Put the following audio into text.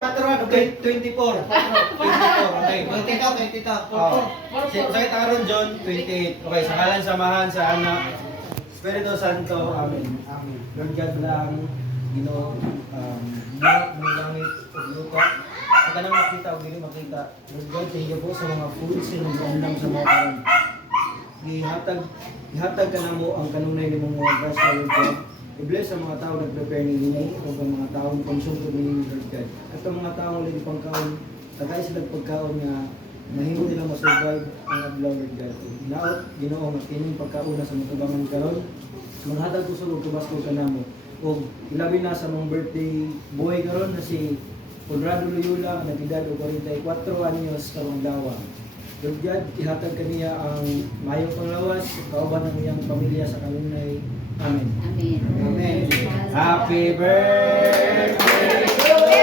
Okay, 24. 24, okay. Tito. Sakit Aaron John, 28. Okay, sa ngalan, samahan, sa anak, Espiritu Santo, Amen. Amen. Lord God lang, Ginoo, buhat ng langit o lupa. Sa kanang makita o dili makita. Lord God, thank you po sa mga foods na nag-uandam sa mga karon. Ihatag ka na mo ang kanunay ni mga grasya, Lord God. I-bless ang mga tao nag-prepare ni Hini o ang mga tao na konsumto ni Hini, Lord God. At ang mga tao ulit pangkaon, tagay sila pagkaon nga mahimo nila ma-survive ang adlaw, Lord God. Naot, Ginoo, nga kining pagkauna sa matubangan karon. Maghatag ko sulog kabasko ka namo. O ilabi na sa mong birthday boy karon na si Conrado Loyola, nagedad og 44 anyos karong dawa. Lord God, ihatag kaniya ang mayong panglawas, kauban ng iyang pamilya sa kanunay. Amen. Amen. Amen. Happy birthday to you.